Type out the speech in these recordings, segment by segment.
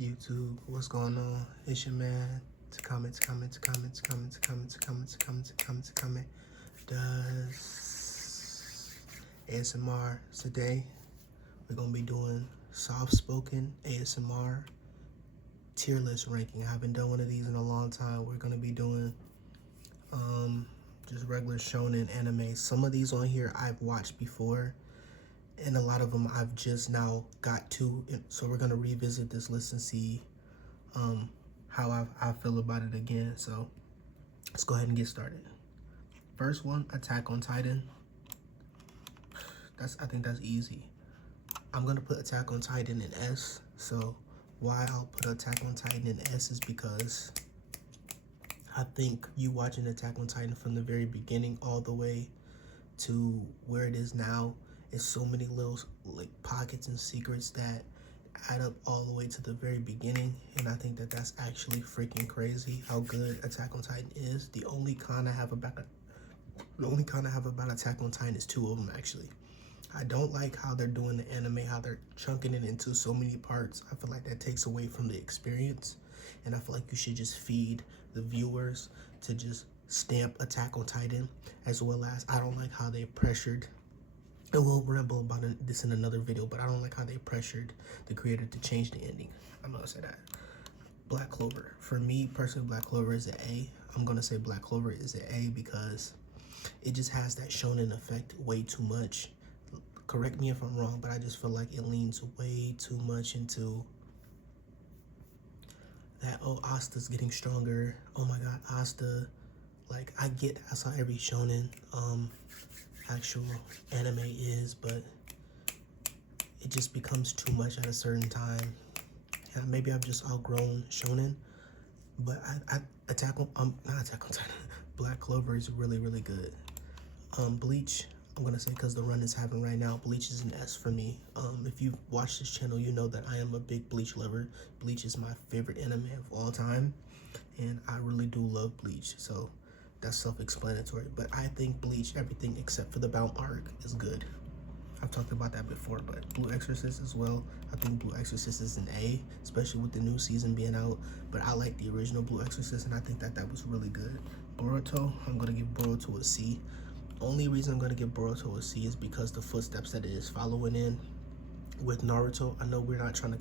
YouTube, what's going on? It's your man. To comment. Does ASMR. Today, we're gonna be doing soft-spoken ASMR tier list ranking. I haven't done one of these in a long time. We're gonna be doing just regular shonen anime. Some of these on here I've watched before, and a lot of them I've just now got to. So we're gonna revisit this list and see how I feel about it again. So let's go ahead and get started. First one, Attack on Titan. I think that's easy. I'm gonna put Attack on Titan in S. So why I'll put Attack on Titan in S is because I think you watching Attack on Titan from the very beginning all the way to where it is now is so many little like pockets and secrets that add up all the way to the very beginning, and I think that that's actually freaking crazy how good Attack on Titan is. The only con I have about Attack on Titan is two of them actually. I don't like how they're doing the anime, how they're chunking it into so many parts. I feel like that takes away from the experience, and I feel like you should just feed the viewers to just stamp Attack on Titan, as well as I don't like how they pressured, and we'll ramble about this in another video, but I don't like how they pressured the creator to change the ending. I'm gonna say that. Black Clover. For me personally, Black Clover is an A. I'm gonna say Black Clover is an A because it just has that shonen effect way too much. Correct me if I'm wrong, but I just feel like it leans way too much into that, oh, Asta's getting stronger. Oh my god, Asta. Like, I get that's how every shonen actual anime is, but it just becomes too much at a certain time. And maybe I've just outgrown shonen, but not Attack on Titan. Black Clover is really, really good. Bleach, I'm gonna say because the run is happening right now, Bleach is an S for me. If you've watched this channel, you know that I am a big Bleach lover. Bleach is my favorite anime of all time, and I really do love Bleach, so that's self-explanatory. But I think Bleach, everything except for the Bound arc, is good. I've talked about that before, but Blue Exorcist as well. I think Blue Exorcist is an A, especially with the new season being out. But I like the original Blue Exorcist, and I think that was really good. Boruto, I'm gonna give Boruto a C. Only reason I'm gonna give Boruto a C is because the footsteps that it is following in with Naruto. I know we're not trying to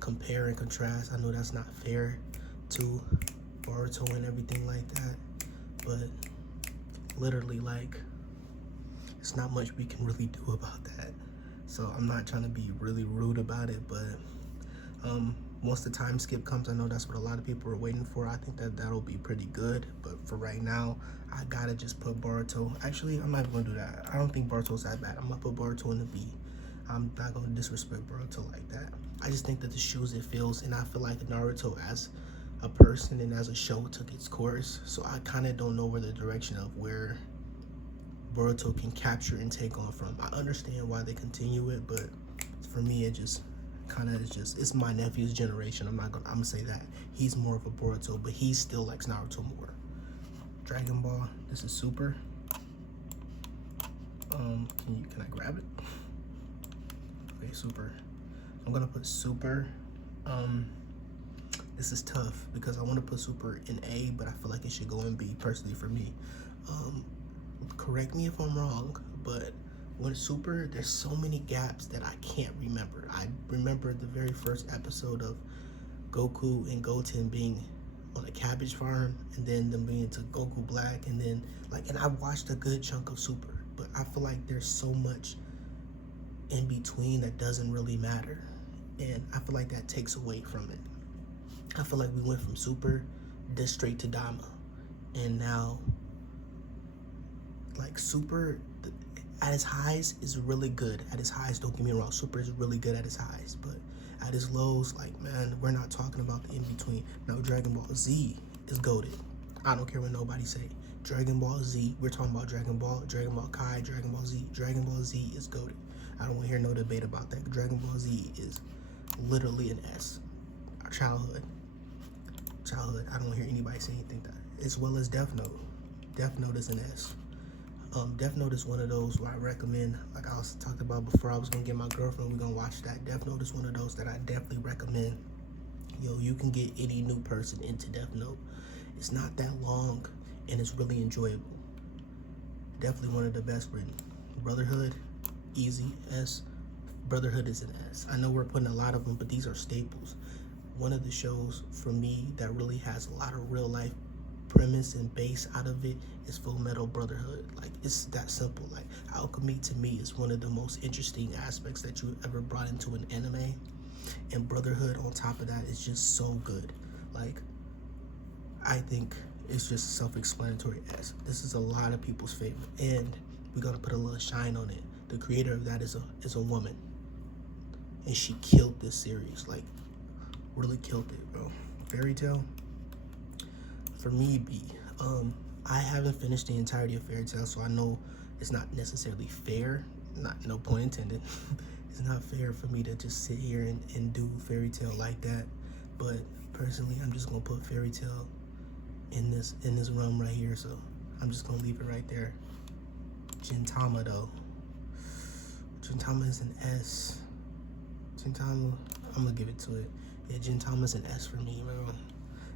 compare and contrast. I know that's not fair to Boruto and everything like that, but literally, like, it's not much we can really do about that. So I'm not trying to be really rude about it, but once the time skip comes, I know that's what a lot of people are waiting for. I think that that'll be pretty good, but for right now, I gotta just put Boruto. Actually, I'm not gonna do that. I don't think Boruto's that bad. I'm gonna put Boruto in a B. I'm not gonna disrespect Boruto like that. I just think that the shoes it fills, and I feel like Naruto as a person and as a show took its course. So I kind of don't know where the direction of where Boruto can capture and take on from. I understand why they continue it, but for me, it just kind of is just, it's my nephew's generation. I'm gonna say that he's more of a Boruto, but he still likes Naruto more. Dragon Ball, this is Super. Can I grab it? Okay, Super. I'm gonna put Super. This is tough because I want to put Super in A, but I feel like it should go in B personally for me. Correct me if I'm wrong, but when Super, there's so many gaps that I can't remember. I remember the very first episode of Goku and Goten being on a cabbage farm, and then them being to Goku Black, and then and I watched a good chunk of Super, but I feel like there's so much in between that doesn't really matter, and I feel like that takes away from it. I feel like we went from Super this straight to Dama, and now like Super at its highs is really good. At its highs, don't get me wrong, Super is really good at its highs, but at its lows, like, man, we're not talking about the in-between. Now, Dragon Ball Z is goated. I don't care what nobody say. Dragon Ball Z, we're talking about Dragon Ball Kai, Dragon Ball Z. Dragon Ball Z is goated. I don't want to hear no debate about that. Dragon Ball Z is literally an S. Our childhood. I don't want to hear anybody say anything that. As well as Death Note. Death Note is an S. Death Note is one of those where I recommend, like I was talking about before I was gonna get my girlfriend, we're gonna watch that. Death Note is one of those that I definitely recommend yo, you can get any new person into Death Note. It's not that long, and it's really enjoyable. Definitely one of the best written. Brotherhood, easy, S. Brotherhood is an S. I know we're putting a lot of them, but these are staples. One of the shows for me that really has a lot of real life premise and base out of it is Full Metal Brotherhood. Like, it's that simple. Like, alchemy to me is one of the most interesting aspects that you ever brought into an anime, and Brotherhood on top of that is just so good. Like, I think it's just self-explanatory. As this is a lot of people's favorite, and we're gonna put a little shine on it. The creator of that is a woman, and she killed this series. Like, really killed it, bro. Fairy Tail, for me, B. I haven't finished the entirety of Fairy Tail, so I know it's not necessarily fair. No pun intended. It's not fair for me to just sit here and do Fairy Tail like that. But personally, I'm just gonna put Fairy Tail in this realm right here. So I'm just gonna leave it right there. Gintama though. Gintama is an S. Gintama, I'm gonna give it to it. Yeah, Gintama is an S for me, man.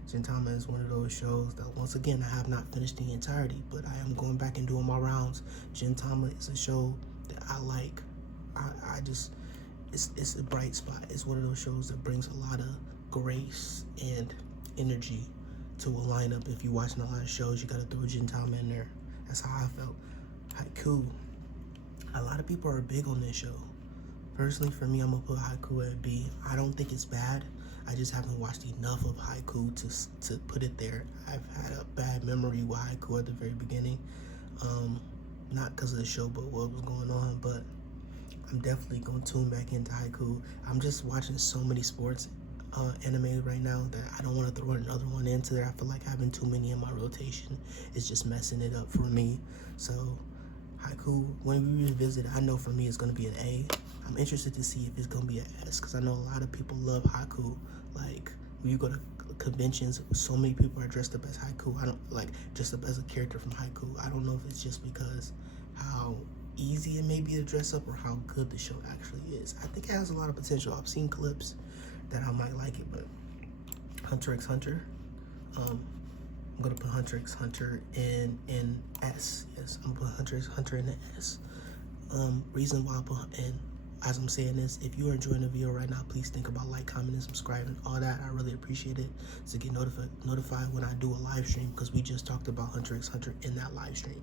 Gintama is one of those shows that, once again, I have not finished the entirety, but I am going back and doing my rounds. Gintama is a show that I like. I just, it's a bright spot. It's one of those shows that brings a lot of grace and energy to a lineup. If you're watching a lot of shows, you gotta throw Gintama in there. That's how I felt. Haikyuu. A lot of people are big on this show. Personally, for me, I'm gonna put Haikyuu at B. I don't think it's bad. I just haven't watched enough of Haikyuu to put it there. I've had a bad memory with Haikyuu at the very beginning. Not because of the show, but what was going on. But I'm definitely gonna tune back into Haikyuu. I'm just watching so many sports anime right now that I don't want to throw another one into there. I feel like having too many in my rotation is just messing it up for me. So Haikyuu, when we revisit, I know for me it's gonna be an A. I'm interested to see if it's gonna be an S, because I know a lot of people love Haikyuu. Like, when you go to conventions, so many people are dressed up as Haikyuu. I don't like dressed up as a character from Haikyuu. I don't know if it's just because how easy it may be to dress up or how good the show actually is. I think it has a lot of potential. I've seen clips that I might like it, but Hunter x Hunter, I'm gonna put Hunter x Hunter in S. Yes, I'm gonna put Hunter x Hunter in the S. Reason why I put, and as I'm saying this, if you are enjoying the video right now, please think about like, comment, and subscribing. All that, I really appreciate it. To get notified when I do a live stream, because we just talked about Hunter x Hunter in that live stream,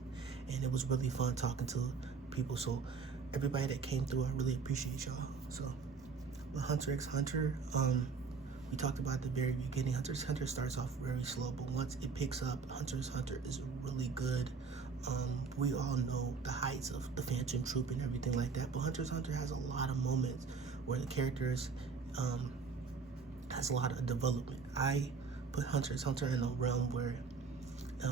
and it was really fun talking to people. So everybody that came through, I really appreciate y'all. So, but Hunter x Hunter, we talked about at the very beginning, Hunter x Hunter starts off very slow, but once it picks up, Hunter x Hunter is really good. We all know the heights of the Phantom Troop and everything like that, but Hunter x Hunter has a lot of moments where the characters has a lot of development. I put Hunter x Hunter in a realm where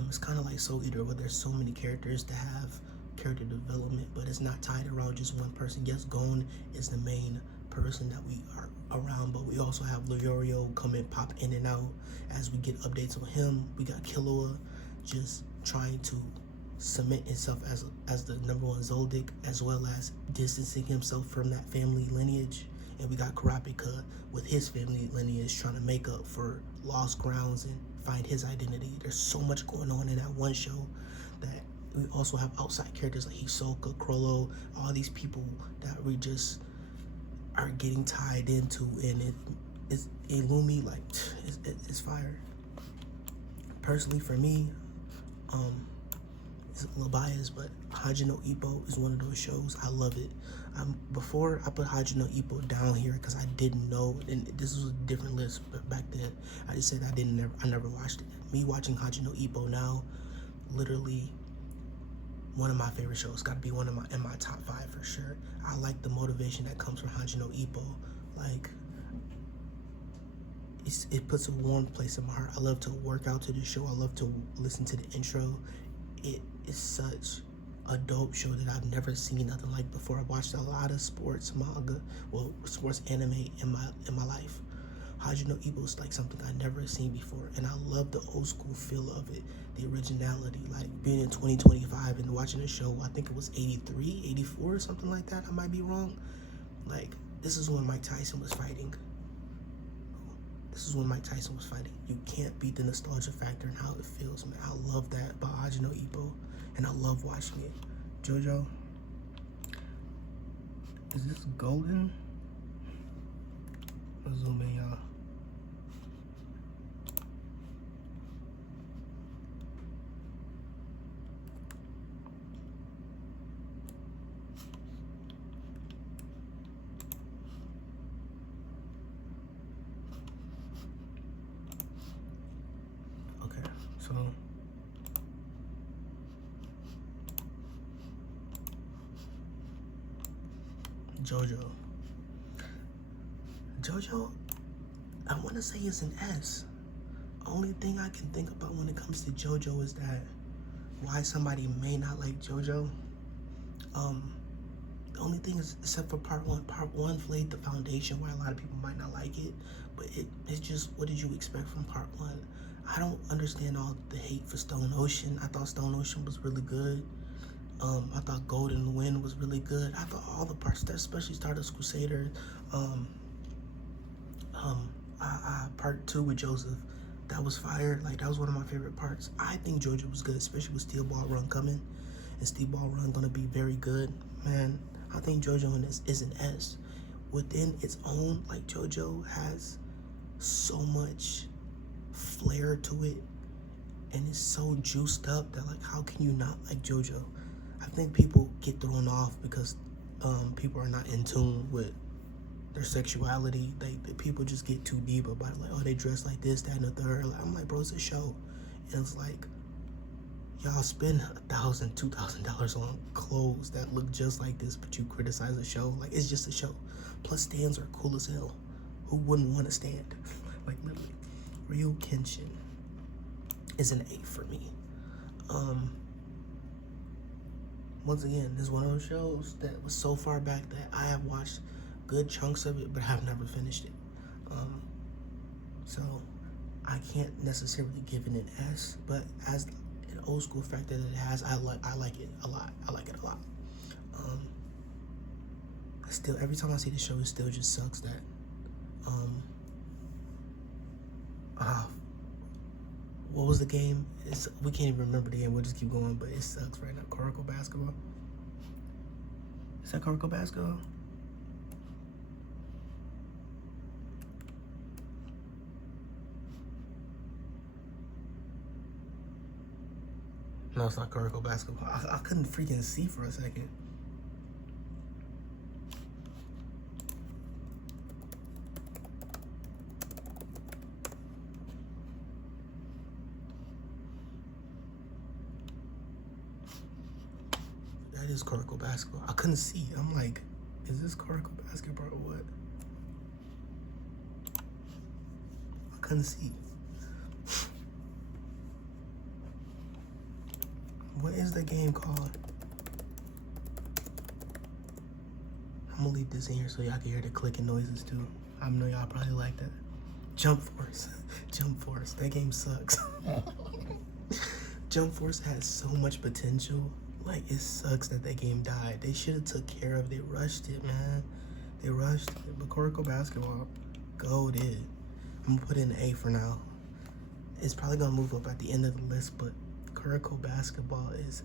it's kind of like Soul Eater, where there's so many characters that have character development, but it's not tied around just one person. Yes, Gon is the main person that we are around, but we also have Leorio come and pop in and out as we get updates on him. We got Killua just trying to cement himself as the #1 Zoldyck, as well as distancing himself from that family lineage. And we got Kurapika with his family lineage trying to make up for lost grounds and find his identity. There's so much going on in that one show that we also have outside characters like Hisoka, Chrollo, all these people that we just are getting tied into, and it's Illumi, like, it's fire. Personally, for me, it's a little biased, but Hajime no Ippo is one of those shows. I love it. Before I put Hajime no Ippo down here because I didn't know, and this was a different list, but back then I just said I never watched it. Me watching Hajime no Ippo now, literally one of my favorite shows. Got to be in my top 5 for sure. I like the motivation that comes from Hajime no Ippo. Like, it puts a warm place in my heart. I love to work out to the show. I love to listen to the intro. It is such a dope show that I've never seen nothing like before. I've watched a lot of sports manga, well, sports anime in my life. Hajime no Ippo is like something I've never seen before, and I love the old school feel of it, the originality. Like, being in 2025 and watching the show, I think it was 83, 84 or something like that. I might be wrong. Like, this is when Mike Tyson was fighting. This is when Mike Tyson was fighting. You can't beat the nostalgia factor and how it feels, man. I love that about Ajino Ippo, and I love watching it. JoJo, is this golden? I'll zoom in, y'all. Okay, so JoJo, I want to say it's an S. Only thing I can think about when it comes to JoJo is that why somebody may not like JoJo. The only thing is, except for part one laid the foundation why a lot of people might not like it, but it's just, what did you expect from part one? I don't understand all the hate for Stone Ocean. I thought Stone Ocean was really good. I thought Golden Wind was really good. I thought all the parts, especially Stardust Crusader, part 2 with Joseph, that was fire. Like, that was one of my favorite parts. I think JoJo was good, especially with Steel Ball Run coming, and Steel Ball Run gonna be very good. Man, I think JoJo in this is an S. Within its own, like, JoJo has so much flair to it, and it's so juiced up that, like, how can you not like JoJo? I think people get thrown off because people are not in tune with their sexuality. The people just get too deep about it, like, oh, they dress like this, that, and the third. Like, I'm like, bro, it's a show. And it's like, y'all spend $1,000, $2,000 on clothes that look just like this, but you criticize a show. Like, it's just a show. Plus, stands are cool as hell. Who wouldn't want to stand? Like, literally. Ryu Kenshin is an A for me. Once again, this is one of those shows that was so far back that I have watched good chunks of it, but have never finished it. So I can't necessarily give it an S, but as an old school factor that it has, I like it a lot. I like it a lot. Still, every time I see the show, it still just sucks that what was the game? We can't even remember the game. We'll just keep going, but it sucks right now. Kuroko Basketball. Is that Kuroko Basketball? No, it's not Kuroko Basketball. I couldn't freaking see for a second. That is Kuroko Basketball. I couldn't see. I'm like, is this Kuroko Basketball or what? I couldn't see. What is the game called? I'm gonna leave this in here so y'all can hear the clicking noises too. I know y'all probably like that. Jump Force. Jump Force. That game sucks. Jump Force has so much potential. Like, it sucks that game died. They should have took care of it. They rushed it, man. They rushed it. But Kuroko Basketball, go did. I'm gonna put it in A for now. It's probably gonna move up at the end of the list, but Kuroko Basketball is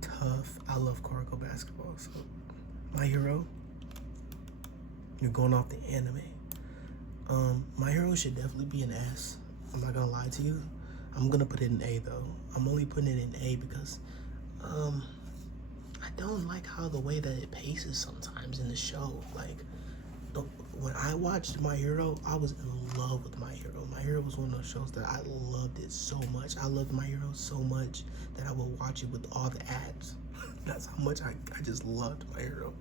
tough. I love Kuroko Basketball. So, My Hero, you're going off the anime. My Hero should definitely be an S. I'm not gonna lie to you. I'm gonna put it in A though. I'm only putting it in A because I don't like how the way that it paces sometimes in the show. Like, when I watched My Hero, I was in love with My Hero. My Hero was one of those shows that I loved it so much. I loved My Hero so much that I would watch it with all the ads. That's how much I just loved My Hero.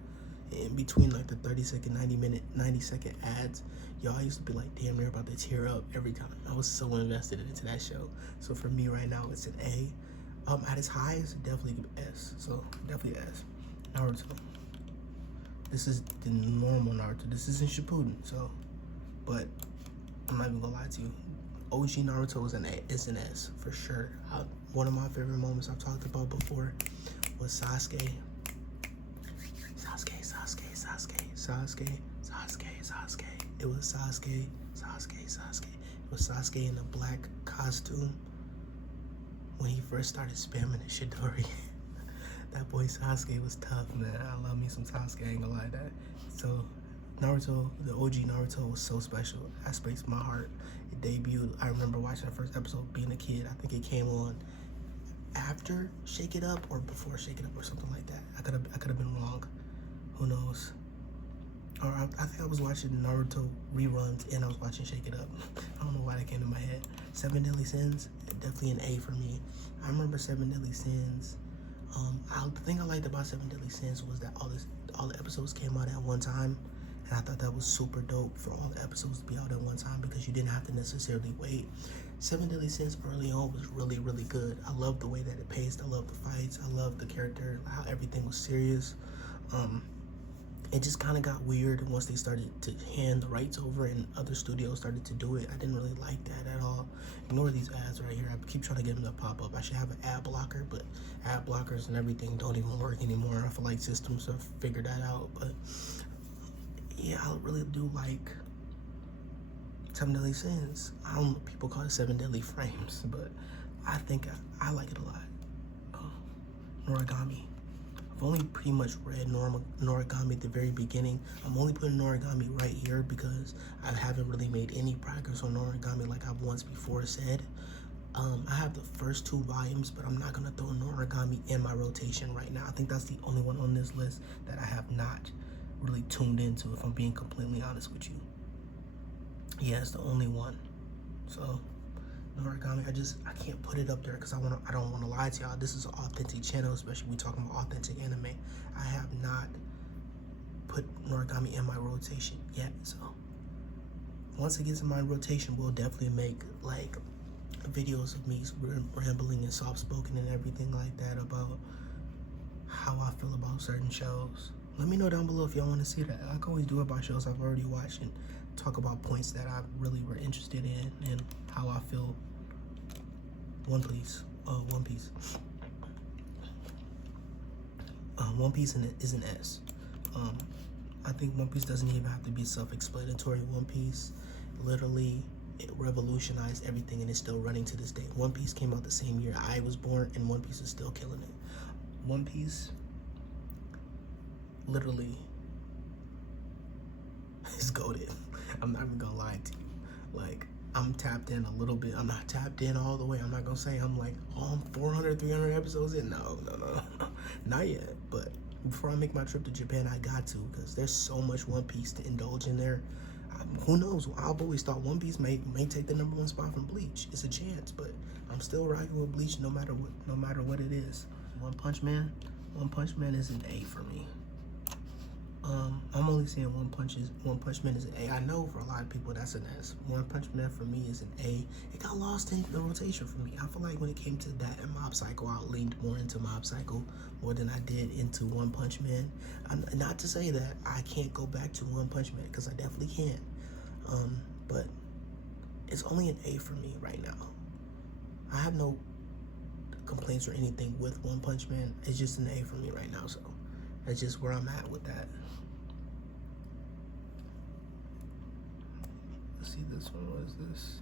In between like the 30-second, 90-second ads, y'all used to be like, damn, they're about to tear up every time. I was so invested into that show. So for me right now, it's an A. At its highest, definitely S. So definitely S. Naruto. This is the normal Naruto. This isn't Shippuden. So, but I'm not even gonna lie to you. OG Naruto is an A. It's an S for sure. One of my favorite moments I've talked about before was Sasuke. Sasuke. It was Sasuke. It was Sasuke in a black costume when he first started spamming the Chidori. That boy Sasuke was tough, man. I love me some Sasuke, I ain't gonna lie to that. So Naruto, the OG Naruto was so special. That breaks my heart. It debuted. I remember watching the first episode being a kid. I think it came on after Shake It Up or before Shake It Up or something like that. I could have been wrong. Who knows? Or I think I was watching Naruto reruns and I was watching Shake It Up. I don't know why that came to my head. Seven Deadly Sins, definitely an A for me. I remember Seven Deadly Sins. The thing I liked about Seven Deadly Sins was that all the episodes came out at one time, and I thought that was super dope for all the episodes to be out at one time because you didn't have to necessarily wait. Seven Deadly Sins early on was really, really good. I loved the way that it paced. I loved the fights. I loved the character, how everything was serious. It just kind of got weird once they started to hand the rights over and other studios started to do it. I didn't really like that at all. Ignore these ads right here. I keep trying to get them to pop up. I should have an ad blocker, but ad blockers and everything don't even work anymore. I feel like systems have figured that out. But yeah, I really do like Seven Deadly Sins. I don't know, people call it Seven Deadly Frames, but I think I like it a lot. Noragami. I've only pretty much read Noragami at the very beginning. I'm only putting Noragami right here because I haven't really made any progress on Noragami like I've once before said. I have the first 2 volumes, but I'm not going to throw Noragami in my rotation right now. I think that's the only one on this list that I have not really tuned into, if I'm being completely honest with you. Yeah, it's the only one. So Noragami, I can't put it up there because I don't want to lie to y'all. This is an authentic channel, especially we talking about authentic anime. I have not put Noragami in my rotation yet, so once it gets in my rotation, we'll definitely make like videos of me rambling and soft-spoken and everything like that about how I feel about certain shows. Let me know down below if y'all want to see that. I can always do it about shows I've already watched and talk about points that I really were interested in and how I feel. One Piece. One Piece is an S. I think One Piece doesn't even have to be self-explanatory. One Piece, literally, it revolutionized everything and it's still running to this day. One Piece came out the same year I was born and One Piece is still killing it. One Piece, literally, is goated. I'm not even gonna lie to you. Like, I'm tapped in a little bit. I'm not tapped in all the way. I'm not gonna say I'm like, oh, I'm 400, 300 episodes in. No. Not yet. But before I make my trip to Japan, I got to, because there's so much One Piece to indulge in there. Who knows? I've always thought One Piece may take the #1 spot from Bleach. It's a chance, but I'm still rocking with Bleach no matter what it is. One Punch Man is an A for me. I'm only saying One Punch Man is an A. I know for a lot of people that's an S. One Punch Man for me is an A. It got lost in the rotation for me. I feel like when it came to that and Mob Psycho, I leaned more into Mob Psycho more than I did into One Punch Man. Not to say that I can't go back to One Punch Man, because I definitely can. But it's only an A for me right now. I have no complaints or anything with One Punch Man. It's just an A for me right now, so that's just where I'm at with that. Let's see, this one, what is this?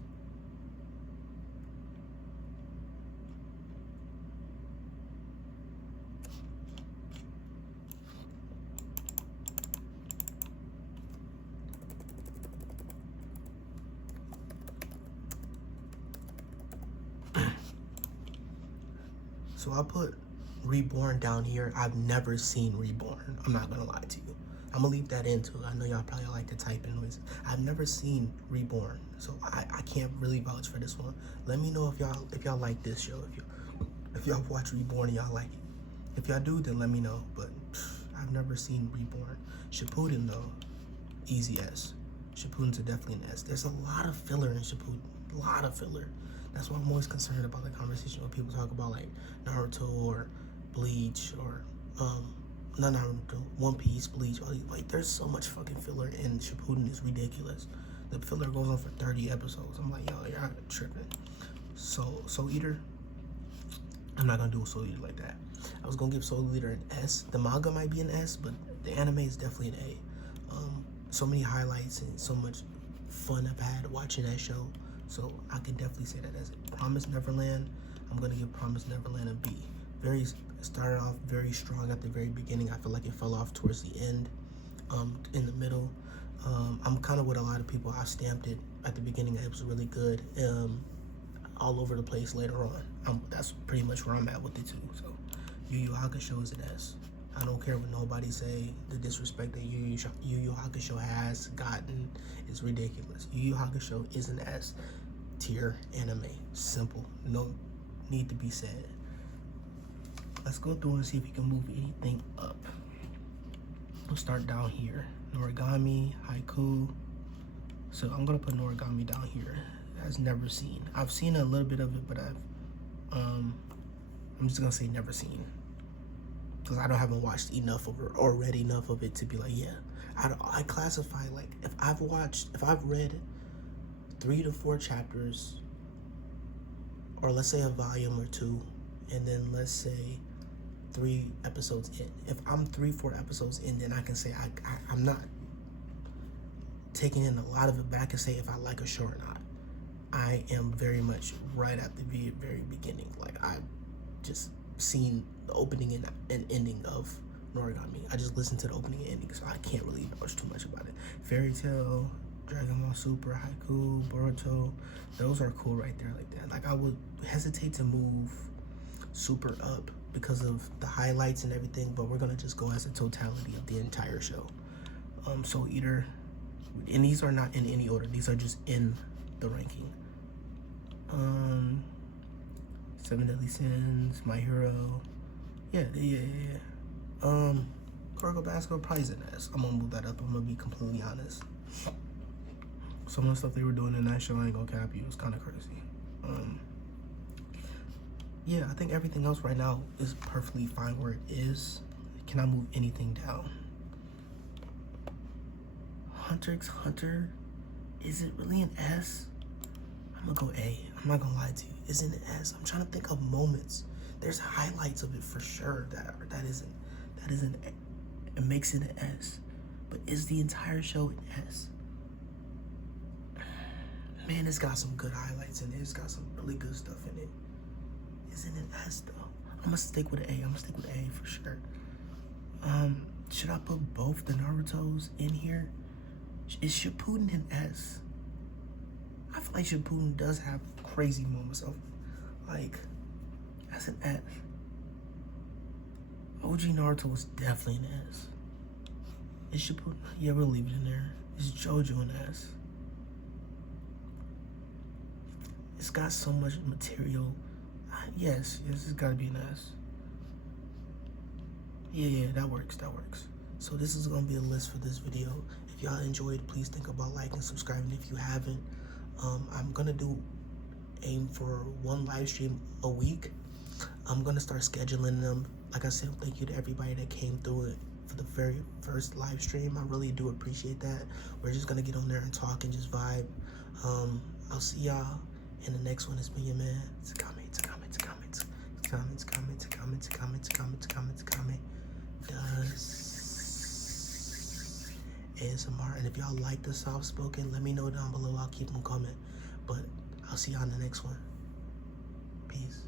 So I put Reborn down here. I've never seen Reborn. I'm not gonna lie to you. I'm gonna leave that in too. I know y'all probably like to type in noises. I've never seen Reborn, so I can't really vouch for this one. Let me know if y'all like this show. If y'all watch Reborn and y'all like it. If y'all do, then let me know. But I've never seen Reborn. Shippuden though, easy S. Shippuden's definitely an S. There's a lot of filler in Shippuden. A lot of filler. That's why I'm always concerned about the conversation when people talk about like Naruto or Bleach or not Naruto, One Piece, Bleach. Like, there's so much fucking filler in Shippuden. It's ridiculous. The filler goes on for 30 episodes. I'm like, yo, y'all tripping. So Soul Eater, I'm not gonna do a Soul Eater like that. I was gonna give Soul Eater an S. The manga might be an S, but the anime is definitely an A. so many highlights and so much fun I've had watching that show. So I can definitely say that as it. Promise Neverland, I'm gonna give Promise Neverland a B. Started off very strong at the very beginning. I feel like it fell off towards the end. In the middle, I'm kind of with a lot of people. I stamped it at the beginning. It was really good. All over the place later on. That's pretty much where I'm at with it too. So Yu Yu Hakusho is an S. I don't care what nobody say. The disrespect that Yu Yu Hakusho has gotten is ridiculous. Yu Yu Hakusho is an S tier anime. Simple. No need to be said. Let's go through and see if we can move anything up. We'll start down here. Noragami, Haiku. So I'm gonna put Noragami down here. As never seen. I've seen a little bit of it, but I'm just gonna say never seen, because I haven't watched enough of it or read enough of it to be like, yeah. I classify like if I've read 3 to 4 chapters, or let's say a volume or 2, and then let's say 3 episodes in. If I'm 3-4 episodes in, then I can say I'm not taking in a lot of it, but I can say if I like a show or not. I am very much right at the very beginning. Like, I've just seen the opening and ending of Noragami. I just listened to the opening and ending, so I can't really know too much about it. Fairy Tail, Dragon Ball Super, Haiku, Boruto, those are cool right there like that. Like, I would hesitate to move Super up because of the highlights and everything, but we're gonna just go as a totality of the entire show. Soul Eater, and these are not in any order. These are just in the ranking. 7 Deadly Sins, My Hero. Yeah. Kuroko Basket probably is an S. I'm gonna move that up. I'm gonna be completely honest. Some of the stuff they were doing in that show, I ain't gonna cap you, it was kind of crazy. Yeah, I think everything else right now is perfectly fine where it is. Can I move anything down? Hunter x Hunter, is it really an S? I'm gonna go A. I'm not gonna lie to you. Is it an S? I'm trying to think of moments. There's highlights of it for sure that isn't it makes it an S. But is the entire show an S? Man, it's got some good highlights in it. It's got some really good stuff in it. Is it an S though? I'm gonna stick with A. For sure. Should I put both the Narutos in here? Is Shippuden an S? I feel like Shippuden does have crazy moments of, like, that's an S. OG Naruto is definitely an S. Is Shippuden? Yeah, we'll leave it in there. Is JoJo an S? It's got so much material. Yes, it's gotta be an S. Yeah, that works. So this is gonna be a list for this video. If y'all enjoyed, please think about liking, subscribing if you haven't. I'm gonna aim for 1 live stream a week. I'm gonna start scheduling them. Like I said, thank you to everybody that came through it for the very first live stream. I really do appreciate that. We're just gonna get on there and talk and just vibe. I'll see y'all in the next one. It's been your man. It's coming. Does ASMR. And if y'all like the soft spoken, let me know down below. I'll keep them coming. But I'll see y'all in the next one. Peace.